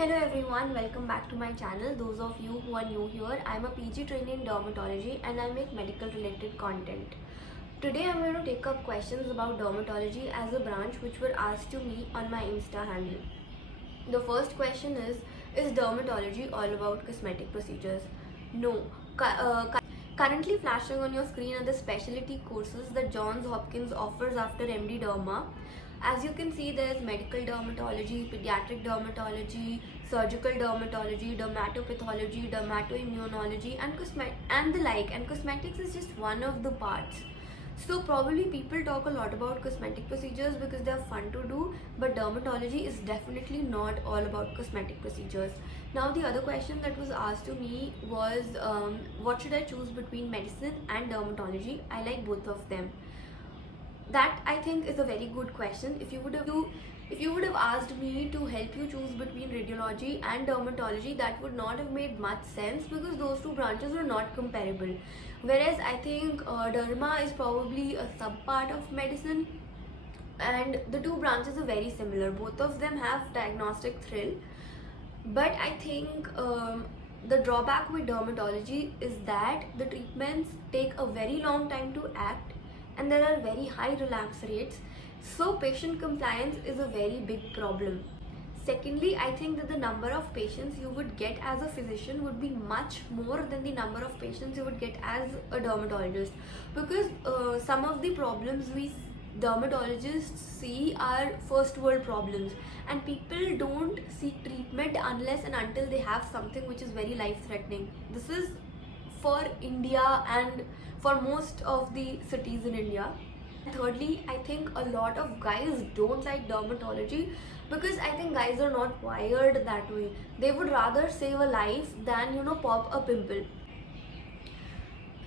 Hello everyone, welcome back to my channel. Those of you who are new here, I'm a PG trainee in dermatology and I make medical related content. Today I'm going to take up questions about dermatology as a branch which were asked to me on my Insta handle. The first question is dermatology all about cosmetic procedures? No. Currently flashing on your screen are the specialty courses that Johns Hopkins offers after MD Derma. As you can see, there's medical dermatology, pediatric dermatology, surgical dermatology, dermatopathology, dermatoimmunology, and the like. And cosmetics is just one of the parts. So probably people talk a lot about cosmetic procedures because they are fun to do, but dermatology is definitely not all about cosmetic procedures. Now the other question that was asked to me was, what should I choose between medicine and dermatology? I like both of them. That I think is a very good question. If you would have asked me to help you choose between radiology and dermatology, that would not have made much sense because those two branches are not comparable. Whereas I think derma is probably a sub part of medicine, and the two branches are very similar. Both of them have diagnostic thrill, but I think the drawback with dermatology is that the treatments take a very long time to act and there are very high relapse rates, so patient compliance is a very big problem. Secondly, I think that the number of patients you would get as a physician would be much more than the number of patients you would get as a dermatologist, because some of the problems we dermatologists see are first world problems, and people don't seek treatment unless and until they have something which is very life threatening. This is for India and for most of the cities in India. Thirdly, I think a lot of guys don't like dermatology because I think guys are not wired that way. They would rather save a life than, pop a pimple.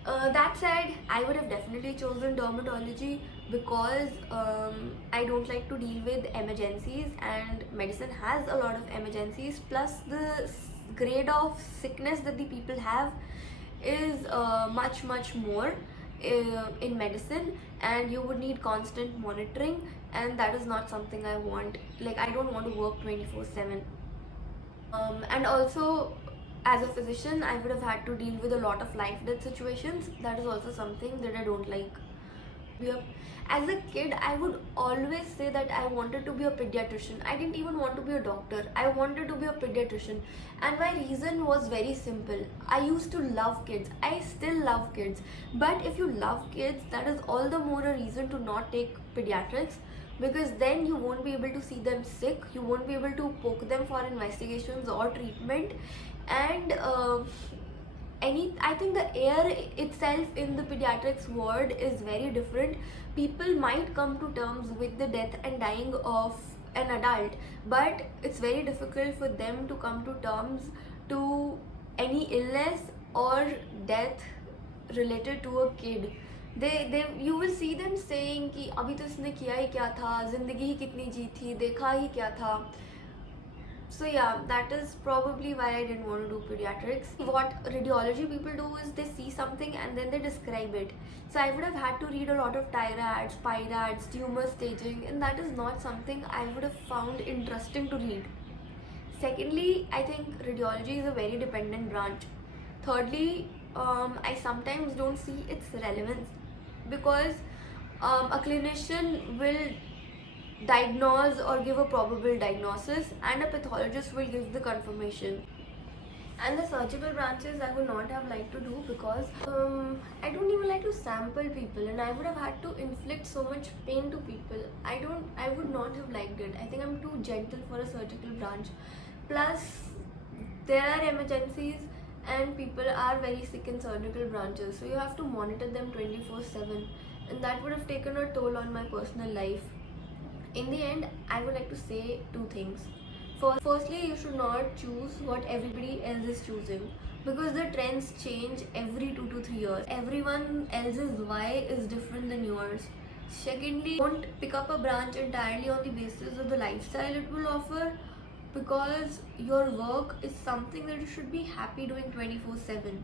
That said, I would have definitely chosen dermatology because I don't like to deal with emergencies, and medicine has a lot of emergencies, plus the grade of sickness that the people have is much more in medicine, and you would need constant monitoring, and that is not something I want. Like, I don't want to work 24/7. And also, as a physician, I would have had to deal with a lot of life death situations. That is also something that I don't like. As a kid, I would always say that I wanted to be a pediatrician. I didn't even want to be a doctor. I wanted to be a pediatrician. And my reason was very simple. I used to love kids. I still love kids. But if you love kids, that is all the more a reason to not take pediatrics, because then you won't be able to see them sick. You won't be able to poke them for investigations or treatment. And I think the air itself in the pediatrics ward is very different. People might come to terms with the death and dying of an adult, but it's very difficult for them to come to terms to any illness or death related to a kid. They you will see them saying कि अभी तो इसने किया ही क्या था, जिंदगी ही कितनी जी थी, देखा ही क्या था. So yeah, that is probably why I didn't want to do pediatrics. What radiology people do is they see something and then they describe it. So I would have had to read a lot of TIRADs, PIRADs, tumor staging, and that is not something I would have found interesting to read. Secondly, I think radiology is a very dependent branch. Thirdly, I sometimes don't see its relevance because a clinician will diagnose or give a probable diagnosis, and a pathologist will give the confirmation. And the surgical branches I would not have liked to do because I don't even like to sample people, and I would have had to inflict so much pain to people. I would not have liked it. I think I'm too gentle for a surgical branch. Plus, there are emergencies and people are very sick in surgical branches, so you have to monitor them 24/7, and that would have taken a toll on my personal life. In the end, I would like to say two things. Firstly, you should not choose what everybody else is choosing, because the trends change every 2 to 3 years. Everyone else's why is different than yours. Secondly, don't pick up a branch entirely on the basis of the lifestyle it will offer, because your work is something that you should be happy doing 24/7.